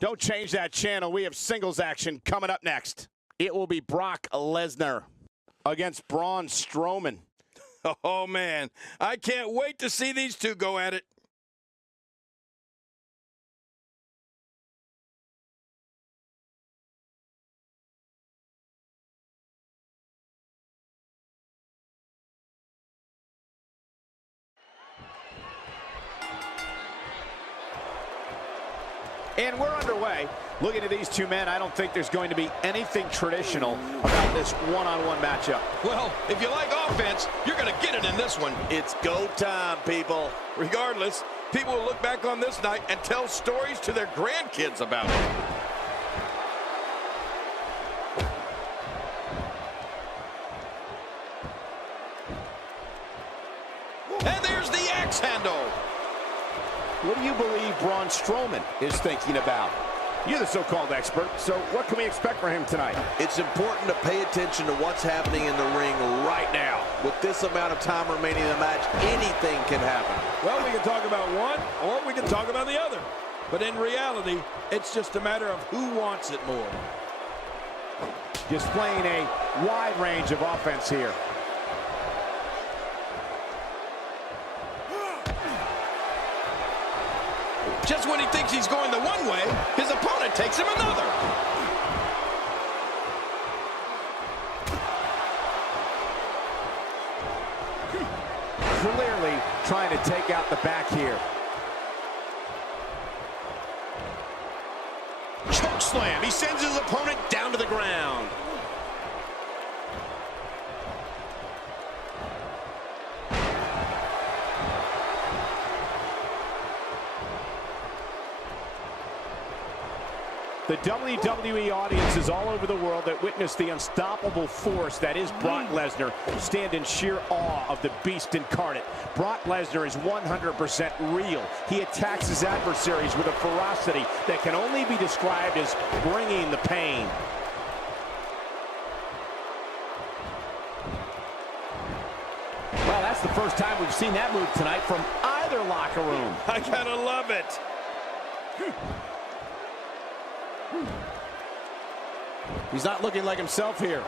Don't change that channel. We have singles action coming up next. It will be Brock Lesnar against Braun Strowman. Oh, man. I can't wait to see these two go at it. And we're underway. Looking at these two men, I don't think there's going to be anything traditional about this one-on-one matchup. Well, if you like offense, you're going to get it in this one. It's go time, people. Regardless, people will look back on this night and tell stories to their grandkids about it. And there's the axe handle. What do you believe Braun Strowman is thinking about? You're the so-called expert, so what can we expect from him tonight? It's important to pay attention to what's happening in the ring right now. With this amount of time remaining in the match, anything can happen. Well, we can talk about one, or we can talk about the other. But in reality, it's just a matter of who wants it more. Displaying a wide range of offense here. Just when he thinks he's going the one way, his opponent takes him another. Clearly trying to take out the back here. Choke slam. He sends his opponent down to the ground. The WWE audiences all over the world that witnessed the unstoppable force that is Brock Lesnar stand in sheer awe of the beast incarnate. Brock Lesnar is 100% real. He attacks his adversaries with a ferocity that can only be described as bringing the pain. Well, that's the first time we've seen that move tonight from either locker room. I gotta love it. He's not looking like himself here.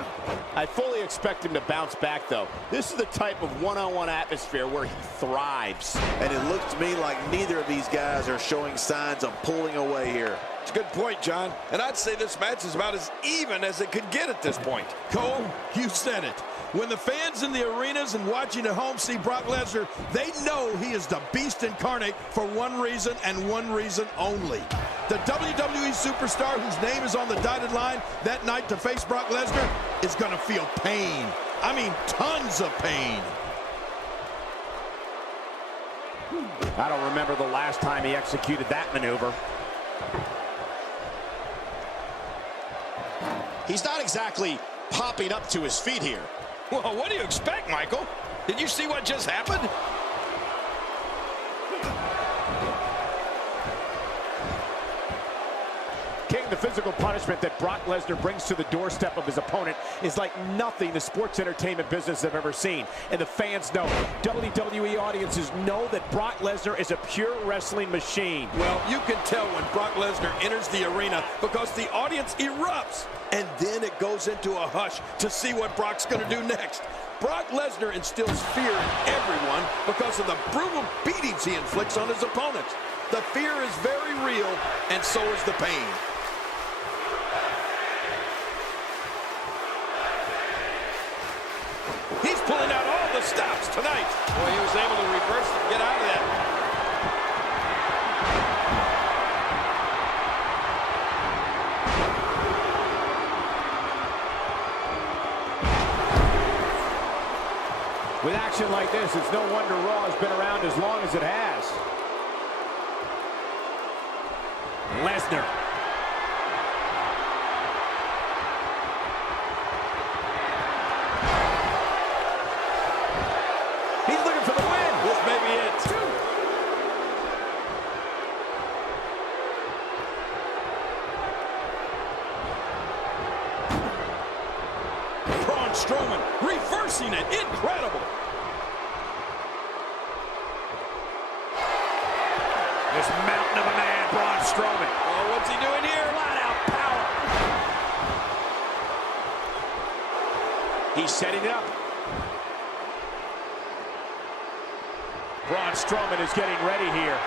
I fully expect him to bounce back, though. This is the type of one-on-one atmosphere where he thrives. And it looks to me like neither of these guys are showing signs of pulling away here. It's a good point, John. And I'd say this match is about as even as it could get at this point. Cole, you said it. When the fans in the arenas and watching at home see Brock Lesnar, they know he is the beast incarnate for one reason and one reason only. The WWE superstar whose name is on the dotted line that night to face Brock Lesnar is going to feel pain. I mean, tons of pain. I don't remember the last time he executed that maneuver. He's not exactly popping up to his feet here. Well, what do you expect, Michael? Did you see what just happened? King, the physical punishment that Brock Lesnar brings to the doorstep of his opponent is like nothing the sports entertainment business have ever seen. And the fans know, WWE audiences know that Brock Lesnar is a pure wrestling machine. Well, you can tell when Brock Lesnar enters the arena because the audience erupts. And then it goes into a hush to see what Brock's going to do next. Brock Lesnar instills fear in everyone because of the brutal beatings he inflicts on his opponents. The fear is very real, and so is the pain. He's pulling out all the stops tonight. Boy, he was able to reverse and get out of that. With action like this, it's no wonder Raw has been around as long as it has. Lesnar. He's looking for the win. This may be it. Braun Strowman reversing it. Incredible. This mountain of a man, Braun Strowman. Oh, what's he doing here? Flat out power. He's setting it up. Braun Strowman is getting ready here.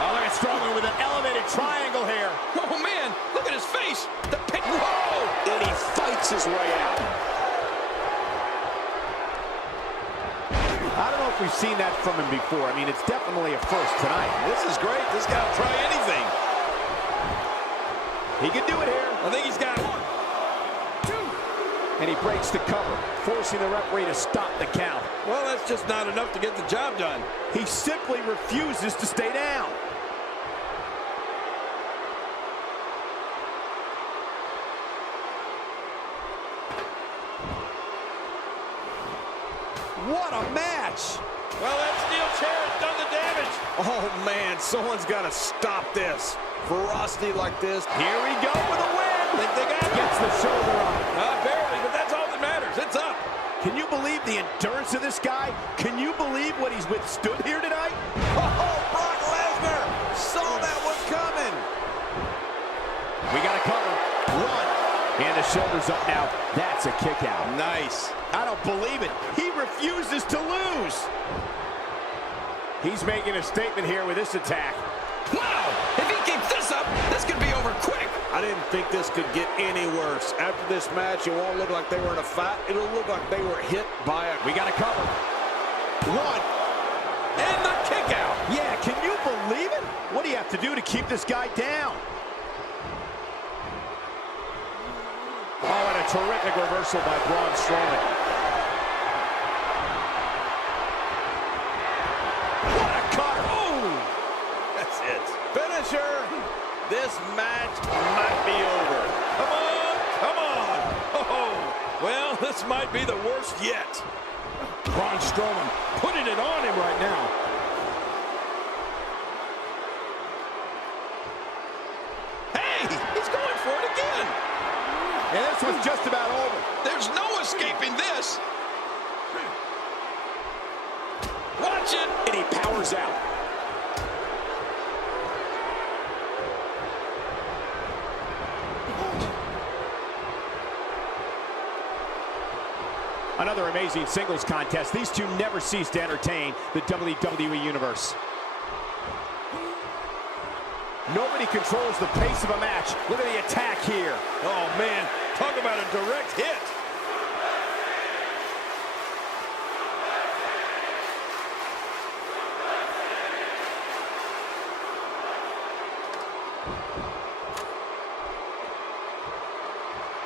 Oh, look at Strowman with an elevated triangle here. Oh, man, look at his face. The pick. Whoa! And he fights his way out. I don't know if we've seen that from him before. I mean, it's definitely a first tonight. This is great. This guy will try anything. He can do it here. I think he's got it. And he breaks the cover, forcing the referee to stop the count. Well, that's just not enough to get the job done. He simply refuses to stay down. What a match! Well, that steel chair has done the damage. Oh, man, someone's got to stop this. Ferocity like this. Here we go with a win! Think they got it? Gets the shoulder up. Barely, but that's all that matters. It's up. Can you believe the endurance of this guy? Can you believe what he's withstood here tonight? Oh, Brock Lesnar saw that one coming. We got a cover. One. And the shoulder's up now. That's a kick out. Nice. I don't believe it. He refuses to lose. He's making a statement here with this attack. Wow! If he keeps this up, this could be over quick. I didn't think this could get any worse. After this match, it won't look like they were in a fight. It'll look like they were hit by a... We got a cover. One. And the kick out. Yeah, can you believe it? What do you have to do to keep this guy down? Oh, and a terrific reversal by Braun Strowman. What a cut! Oh! That's it. Finisher! This match might be over. Come on! Come on! Oh! Well, this might be the worst yet. Braun Strowman putting it on him right now. Hey! He's going for it again! And this was just about over. There's no escaping this. Watch it. And he powers out. Another amazing singles contest. These two never cease to entertain the WWE Universe. Nobody controls the pace of a match. Look at the attack here. Oh, man. Talk about a direct hit.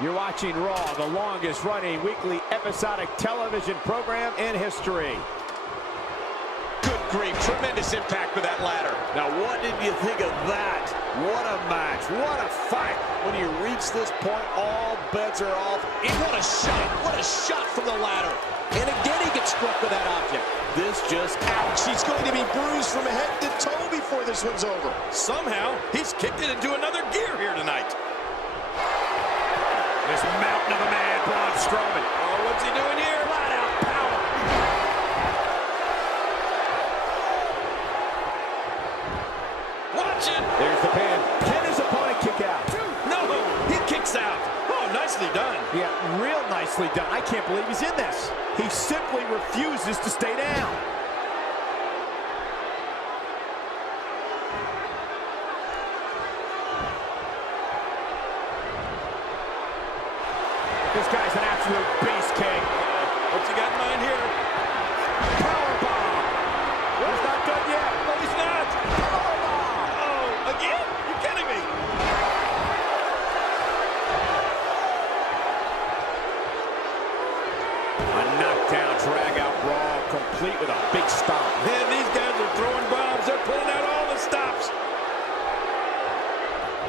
You're watching Raw, the longest-running weekly episodic television program in history. Good grief, tremendous impact with that ladder. Now, what did you think of that? What a match. What a fight. When you reach this point, all bets are off. And what a shot. What a shot from the ladder. And again, he gets struck with that object. This just... Ouch, he's going to be bruised from head to toe before this one's over. Somehow, he's kicked it into another gear here tonight. This mountain of a man, Braun Strowman. Oh, what's he doing here? Flat out power. Watch it. There's the pin. Can his opponent kick out? No, he kicks out. Oh, nicely done. Yeah, real nicely done. I can't believe he's in this. He simply refuses to stay down. This guy's an absolute beast, King. What's he got in mind here? Powerbomb. He's not done yet. No, he's not. Powerbomb. Oh, again? You're kidding me. A knockdown, drag-out brawl, complete with a big stomp. Man, these guys are throwing bombs. They're pulling out all the stops.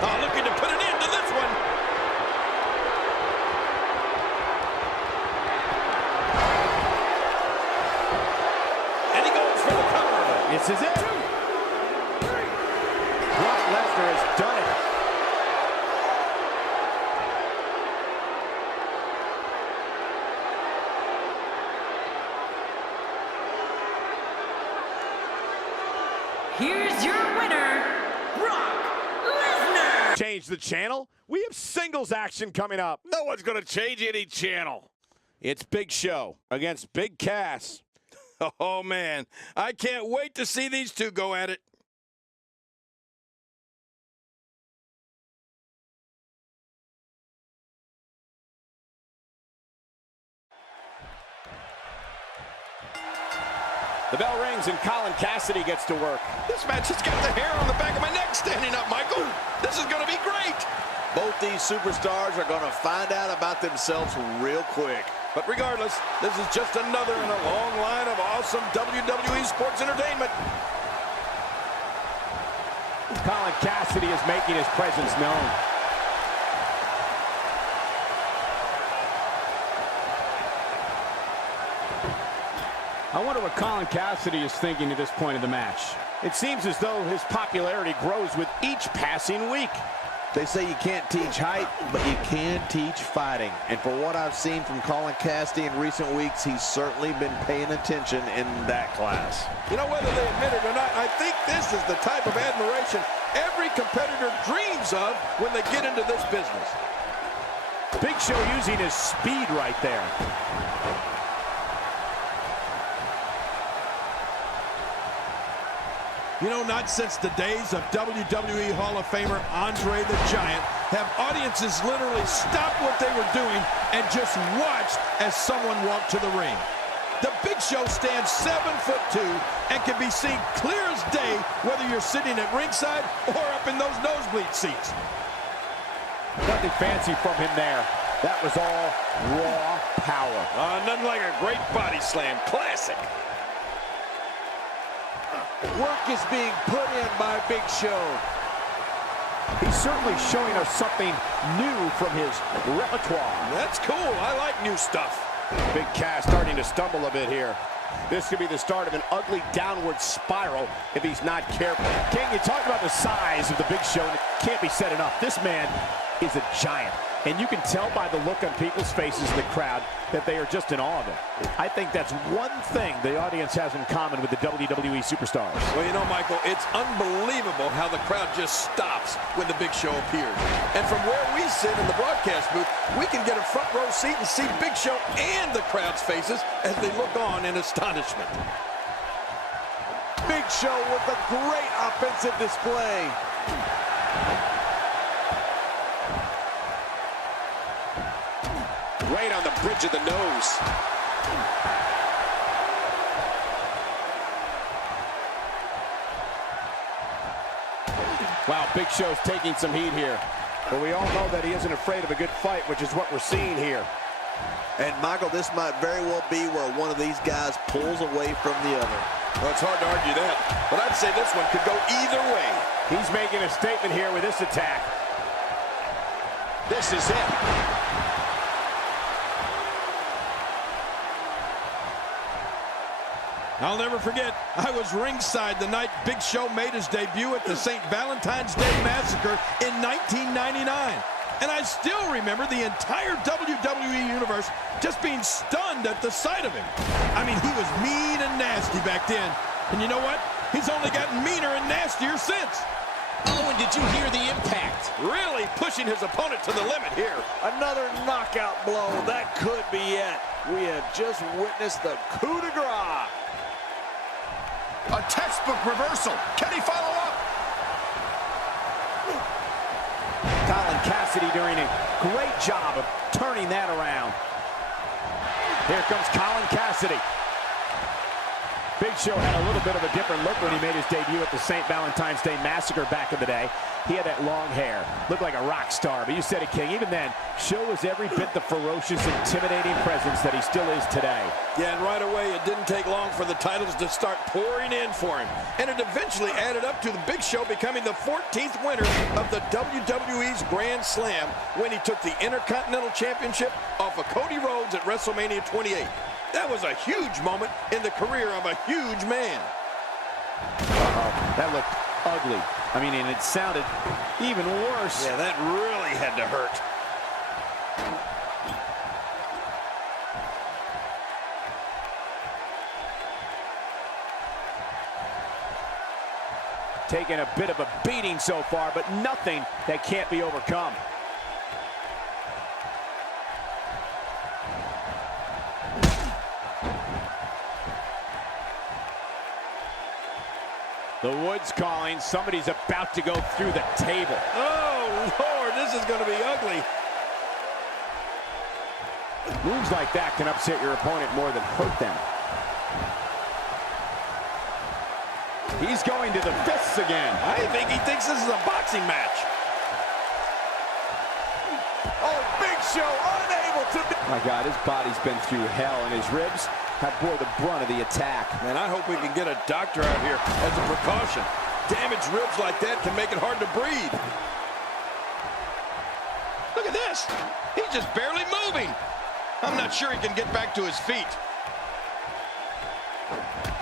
Oh, looking to put an end to this one. And he goes for the cover. This is it. Brock Lesnar has done it. here's your winner, Brock Lesnar. Change the channel. We have singles action coming up. No one's going to change any channel. It's Big Show against Big Cass. Oh, man. I can't wait to see these two go at it. The bell rings and Colin Cassidy gets to work. This match has got the hair on the back of my neck standing up, Michael. This is going to be great. Both these superstars are going to find out about themselves real quick. But regardless, this is just another in a long line of awesome WWE sports entertainment. Colin Cassidy is making his presence known. I wonder what Colin Cassidy is thinking at this point of the match. It seems as though his popularity grows with each passing week. They say you can't teach height, but you can teach fighting. And for what I've seen from Colin Cassidy in recent weeks, he's certainly been paying attention in that class. You know, whether they admit it or not, I think this is the type of admiration every competitor dreams of when they get into this business. Big Show using his speed right there. You know, not since the days of WWE Hall of Famer Andre the Giant have audiences literally stopped what they were doing and just watched as someone walked to the ring. The Big Show stands 7'2" and can be seen clear as day whether you're sitting at ringside or up in those nosebleed seats. Nothing fancy from him there. That was all raw power. Nothing like a great body slam. Classic. Work is being put in by Big Show. He's certainly showing us something new from his repertoire. That's cool. I like new stuff. Big Cass starting to stumble a bit here. This could be the start of an ugly downward spiral if he's not careful. King, you talk about the size of the Big Show, and it can't be said enough. This man is a giant, and you can tell by the look on people's faces in the crowd that they are just in awe of him. I think that's one thing the audience has in common with the WWE superstars. Well, you know, Michael, it's unbelievable how the crowd just stops when the Big Show appears. And from where we sit in the broadcast booth, we can get a front row seat and see Big Show and the crowd's faces as they look on in astonishment. Big Show with a great offensive display. Right on the bridge of the nose. Wow, Big Show's taking some heat here. But we all know that he isn't afraid of a good fight, which is what we're seeing here. And Michael, this might very well be where one of these guys pulls away from the other. Well, it's hard to argue that, but I'd say this one could go either way. He's making a statement here with this attack. This is it. I'll never forget, I was ringside the night Big Show made his debut at the St. Valentine's Day Massacre in 1999. And I still remember the entire WWE Universe just being stunned at the sight of him. I mean, he was mean and nasty back then. And you know what? He's only gotten meaner and nastier since. Oh, and did you hear the impact? Really pushing his opponent to the limit here. Another knockout blow. That could be it. We have just witnessed the coup de grace. A textbook reversal. Can he follow up? Colin Cassidy doing a great job of turning that around. Here comes Colin Cassidy. Big Show had a little bit of a different look when he made his debut at the St. Valentine's Day Massacre back in the day. He had that long hair, looked like a rock star, but you said it, King. Even then, Show was every bit the ferocious, intimidating presence that he still is today. Yeah, and right away, it didn't take long for the titles to start pouring in for him. And it eventually added up to the Big Show becoming the 14th winner of the WWE's Grand Slam when he took the Intercontinental Championship off of Cody Rhodes at WrestleMania 28. That was a huge moment in the career of a huge man. That looked ugly. I mean, and it sounded even worse. Yeah, that really had to hurt. taking a bit of a beating so far, but nothing that can't be overcome. The Woods calling. Somebody's about to go through the table. Oh, Lord, this is going to be ugly. Moves like that can upset your opponent more than hurt them. He's going to the fists again. I think he thinks this is a boxing match. Oh, Big Show unable to... My God, his body's been through hell, and his ribs have bore the brunt of the attack. Man, I hope we can get a doctor out here as a precaution. Damaged ribs like that can make it hard to breathe. Look at this. He's just barely moving. I'm not sure he can get back to his feet.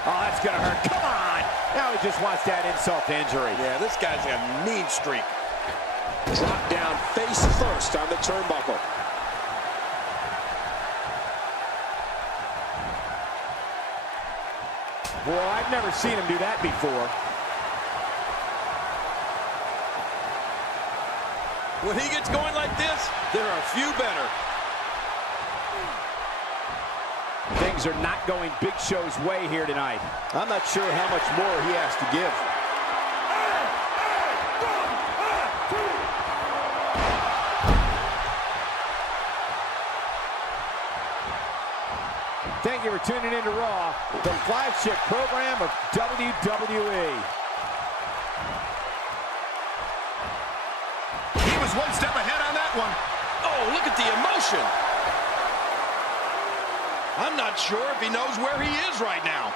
Oh, that's going to hurt. Come on. Now he just wants that insult to injury. Yeah, this guy's got a mean streak. Drop down face first on the turnbuckle. Boy, I've never seen him do that before. When he gets going like this, there are a few better. Things are not going Big Show's way here tonight. I'm not sure how much more he has to give. Thank you for tuning in to Raw, the flagship program of WWE. He was one step ahead on that one. Oh, look at the emotion. I'm not sure if he knows where he is right now.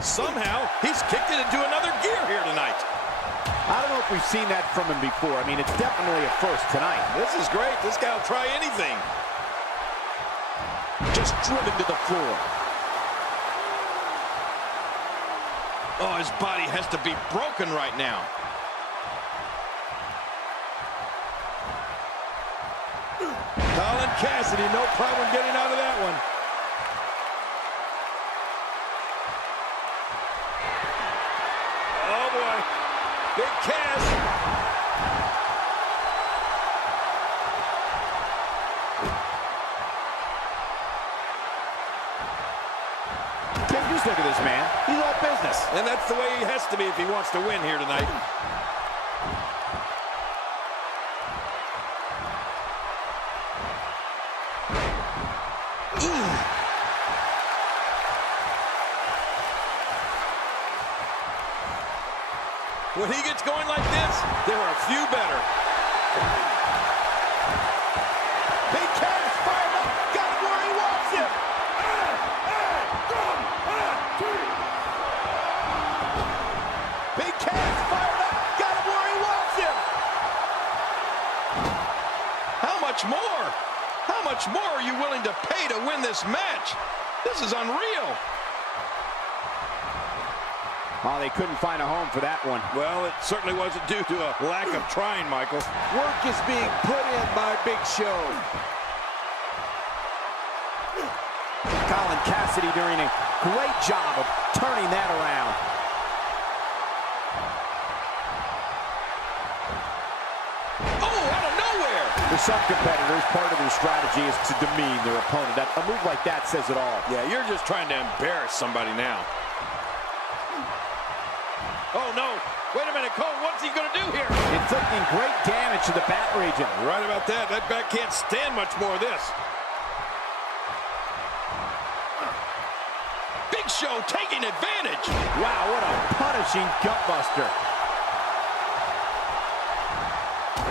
Somehow, he's kicked it into another gear here tonight. I don't know if we've seen that from him before. I mean, it's definitely a first tonight. This is great. This guy will try anything. Just driven to the floor. Oh, his body has to be broken right now. Colin Cassidy, no problem getting out of that one. Oh, boy. Big Cass. Just look at this man. He's all business. And that's the way he has to be if he wants to win here tonight. When he gets going like this, there are a few better. Big Cass fired up. Got him where he wants him. Big Cass fired up. Got him where he wants him. How much more? How much more are you willing to pay to win this match? This is unreal. Oh, they couldn't find a home for that one. Well, it certainly wasn't due to a lack of trying, Michael. Work is being put in by Big Show. Colin Cassidy doing a great job of turning that around. Oh, out of nowhere! For some competitors, part of their strategy is to demean their opponent. A move like that says it all. Yeah, you're just trying to embarrass somebody now. Oh, no. Wait a minute, Cole. What's he going to do here? Inflicting great damage to the back region. Right about that. That back can't stand much more of this. Big Show taking advantage. Wow, what a punishing gutbuster.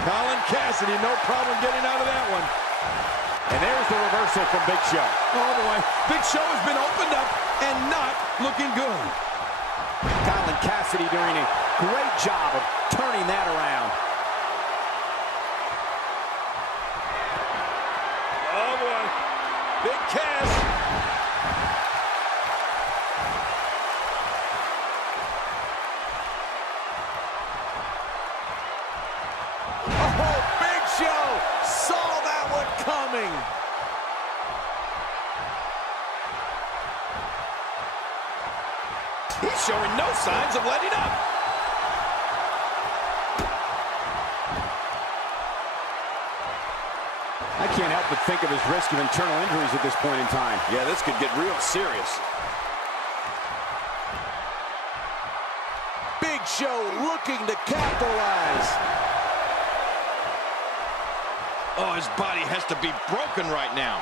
Colin Cassidy, no problem getting out of that one. And there's the reversal from Big Show. Oh, boy. Big Show has been opened up and not looking good. Colin Cassidy doing a great job of turning that around. Oh, boy. Big Cass. Oh, Big Show saw that one coming. He's showing no signs of letting up. I can't help but think of his risk of internal injuries at this point in time. Yeah, this could get real serious. Big Show looking to capitalize. Oh, his body has to be broken right now.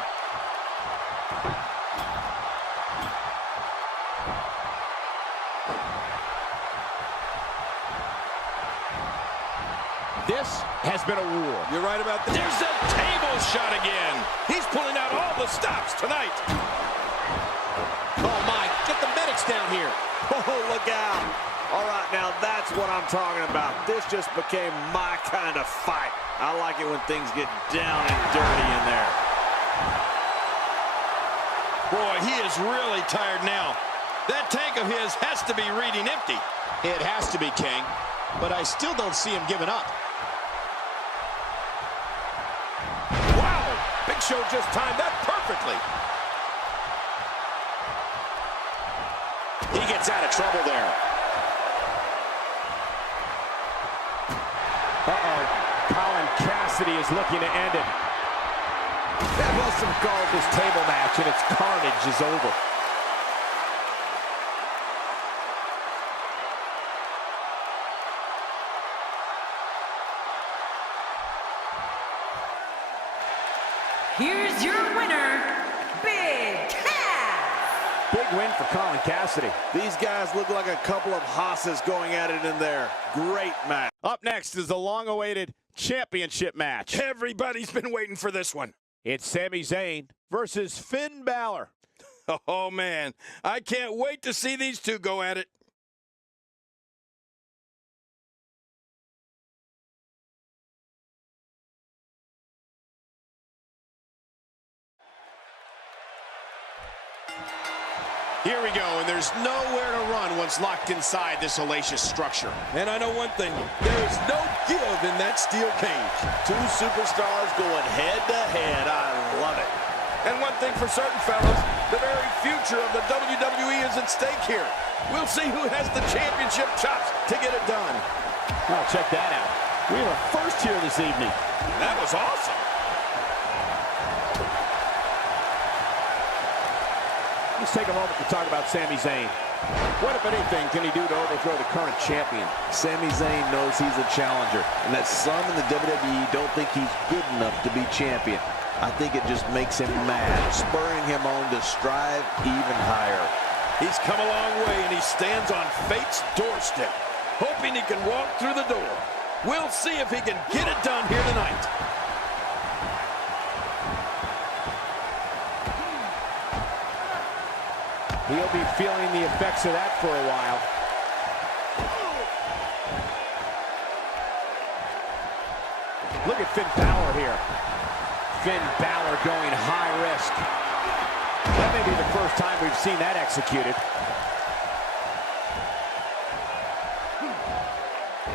This has been a war. You're right about that. There's a table shot again. He's pulling out all the stops tonight. Oh, my. Get the medics down here. Oh, look out. All right, now that's what I'm talking about. This just became my kind of fight. I like it when things get down and dirty in there. Boy, he is really tired now. That tank of his has to be reading empty. It has to be, King. But I still don't see him giving up. Wow! Big Show just timed that perfectly. He gets out of trouble there. Uh-oh. Colin Cassidy is looking to end it. That was some called this table match, and its carnage is over. Here's your winner, Big Cass. Big win for Colin Cassidy. These guys look like a couple of hosses going at it in there. Great match. Up next is the long-awaited championship match. Everybody's been waiting for this one. It's Sami Zayn versus Finn Balor. Oh, man. I can't wait to see these two go at it. Here we go, and there's nowhere to run once locked inside this hellacious structure. And I know one thing. There is no give in that steel cage. Two superstars going head-to-head. I love it. And one thing for certain, fellas, the very future of the WWE is at stake here. We'll see who has the championship chops to get it done. Oh, check that out. We have a first here this evening. That was awesome. Let's take a moment to talk about Sami Zayn. What, if anything, can he do to overthrow the current champion? Sami Zayn knows he's a challenger, and that some in the WWE don't think he's good enough to be champion. I think it just makes him mad, spurring him on to strive even higher. He's come a long way, and he stands on fate's doorstep, hoping he can walk through the door. We'll see if he can get it done here tonight. He'll be feeling the effects of that for a while. Look at Finn Balor here. Finn Balor going high risk. That may be the first time we've seen that executed.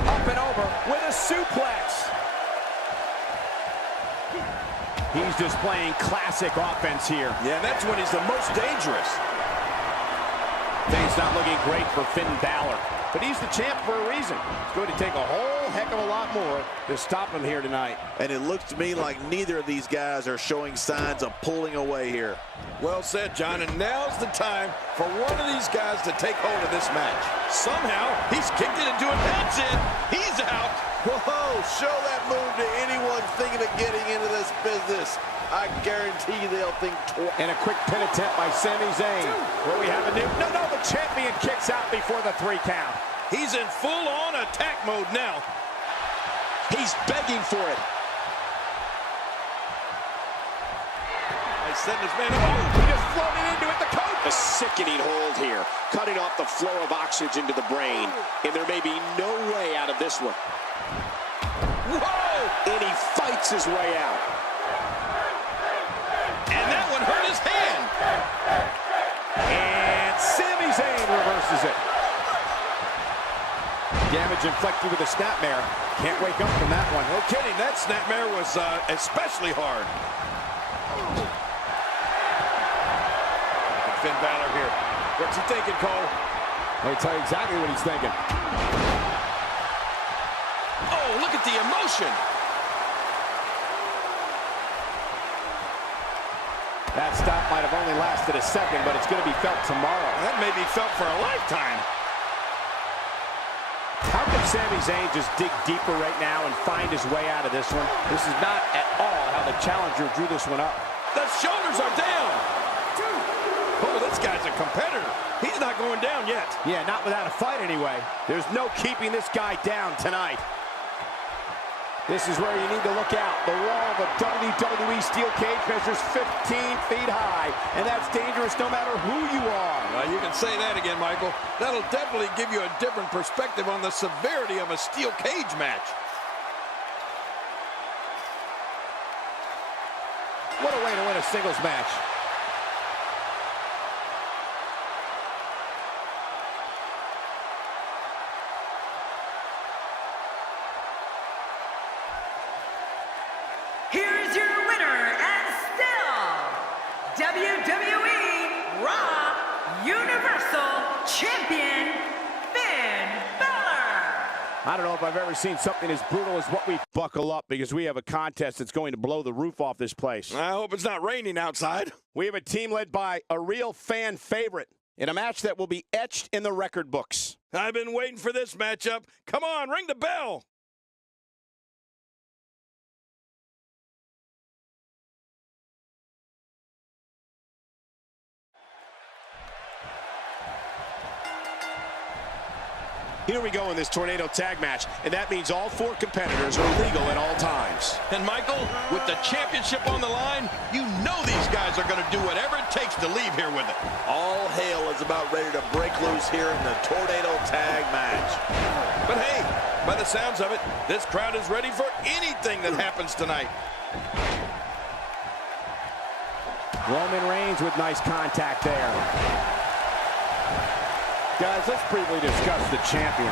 Up and over with a suplex. He's displaying classic offense here. Yeah, that's when he's the most dangerous. Things not looking great for Finn Balor, but he's the champ for a reason. It's going to take a whole heck of a lot more to stop him here tonight. And it looks to me like neither of these guys are showing signs of pulling away here. Well said, John, and now's the time for one of these guys to take hold of this match. Somehow, he's kicked it into it. That's it. He's out. Whoa, show that move to anyone thinking of getting into this business. I guarantee they'll think twice. And a quick pin attempt by Sami Zayn. Where we have a new... No, the champion kicks out before the 3 count. He's in full-on attack mode now. He's begging for it. He's setting his man up. He just floated into it, the coach. A sickening hold here, cutting off the flow of oxygen to the brain. And there may be no way out of this one. Whoa! And he fights his way out. And that one hurt his hand. And Sami Zayn reverses it. Damage inflicted with a snapmare. Can't wake up from that one. No kidding, that snapmare was especially hard. Finn Balor here. What's he thinking, Cole? I'll tell you exactly what he's thinking. Oh, look at the emotion. That stop might have only lasted a second, but it's going to be felt tomorrow. That may be felt for a lifetime. How can Sami Zayn just dig deeper right now and find his way out of this one? This is not at all how the challenger drew this one up. The shoulders are down. Oh, this guy's a competitor. He's not going down yet. Yeah, not without a fight anyway. There's no keeping this guy down tonight. This is where you need to look out. The wall of a WWE steel cage measures 15 feet high, and that's dangerous no matter who you are. Well, you can say that again, Michael. That'll definitely give you a different perspective on the severity of a steel cage match. What a way to win a singles match. Here's your winner and still WWE Raw Universal Champion, Finn Balor. I don't know if I've ever seen something as brutal as what we buckle up, because we have a contest that's going to blow the roof off this place. I hope it's not raining outside. We have a team led by a real fan favorite in a match that will be etched in the record books. I've been waiting for this matchup. Come on, ring the bell. Here we go in this tornado tag match, and that means all four competitors are legal at all times. And Michael, with the championship on the line, you know these guys are going to do whatever it takes to leave here with it. All hell is about ready to break loose here in the tornado tag match. But hey, by the sounds of it, this crowd is ready for anything that happens tonight. Roman Reigns with nice contact there. Guys, let's briefly discuss the champion.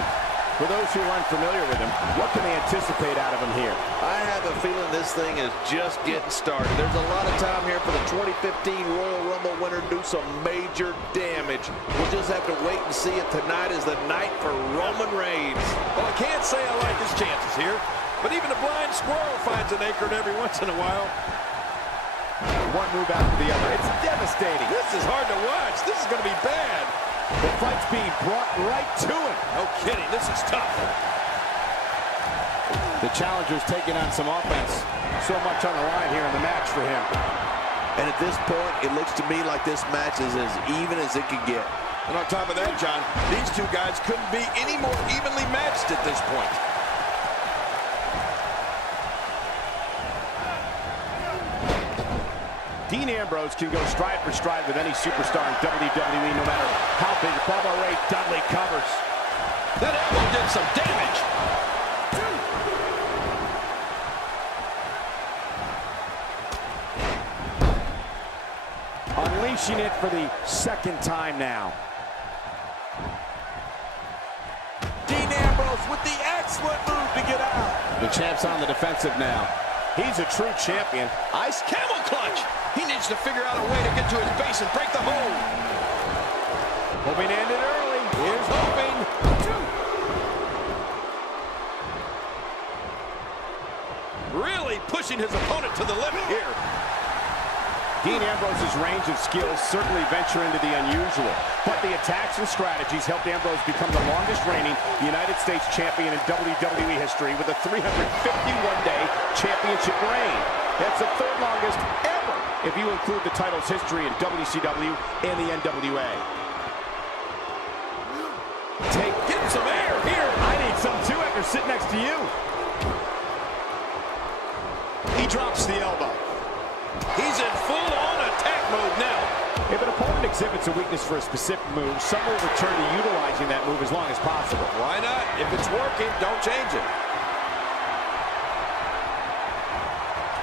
For those who are unfamiliar with him, what can they anticipate out of him here? I have a feeling this thing is just getting started. There's a lot of time here for the 2015 Royal Rumble winner to do some major damage. We'll just have to wait and see if tonight is the night for Roman Reigns. Well, I can't say I like his chances here, but even a blind squirrel finds an acorn every once in a while. One move after the other. It's devastating. This is hard to watch. This is going to be bad. The fight's being brought right to him. No kidding. This is tough. The challenger's taking on some offense. So much on the line here in the match for him. And at this point, it looks to me like this match is as even as it could get. And on top of that, John, these two guys couldn't be any more evenly matched at this point. Dean Ambrose can go stride for stride with any superstar in WWE, no matter how big. Bubba Ray Dudley covers. That elbow did some damage. Unleashing it for the second time now. Dean Ambrose with the excellent move to get out. The champ's on the defensive now. He's a true champion. Ice camel clutch. He needs to figure out a way to get to his base and break the hold. Hoping to end it early. Here's hoping. Really pushing his opponent to the limit here. Dean Ambrose's range of skills certainly venture into the unusual, but the attacks and strategies helped Ambrose become the longest reigning United States champion in WWE history with a 351-day championship reign. That's the third longest ever if you include the title's history in WCW and the NWA. Get some air here. I need some too after sitting next to you. He drops the elbow. He's in full-on attack mode now. If an opponent exhibits a weakness for a specific move, some will return to utilizing that move as long as possible. Why not? If it's working, don't change it.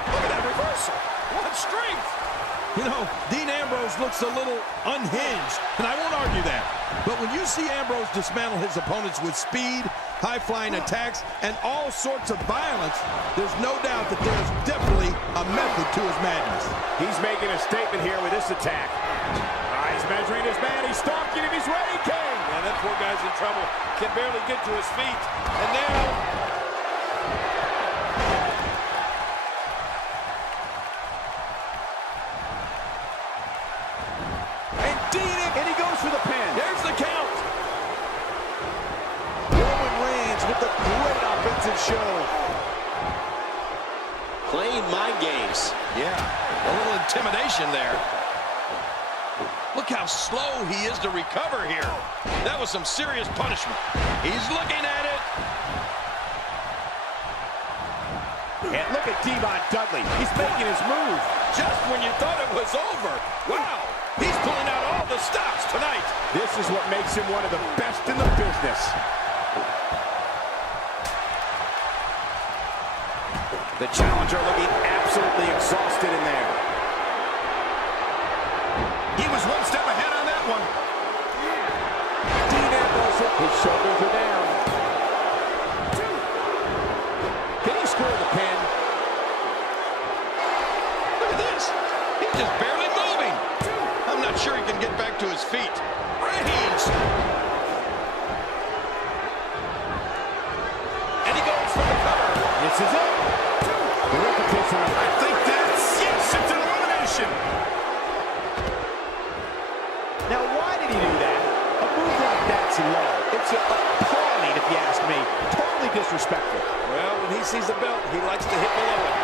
Look at that reversal. What strength. You know, Dean Ambrose looks a little unhinged, and I won't argue that. But when you see Ambrose dismantle his opponents with speed, high-flying attacks, and all sorts of violence, there's no doubt that there's definitely a method to his madness. He's making a statement here with this attack. He's He's measuring his man. He's stalking him. He's ready, King. And that poor guy's in trouble. Can barely get to his feet. And now... And he goes for the pin. There's the count. Roman Reigns with the great offensive show. Playing mind games. Yeah, a little intimidation there. Look how slow he is to recover here. That was some serious punishment. He's looking at it. And look at Devon Dudley. He's making his move. Just when you thought it was over. Wow, he's pulling out all the stops tonight. This is what makes him one of the best in the business. The challenger looking absolutely exhausted in there. He was one step ahead on that one. Dean Ambrose, his shoulders are down. Can he score the pin? Look at this. He's just barely moving. I'm not sure he can get back to his feet. Reigns. And he goes for the cover. This is it. The repetition. I think that's, yes, it's an elimination. Now, why did he do that? A move like that's low. It's appalling, if you ask me. Totally disrespectful. Well, when he sees the belt, he likes to hit below it.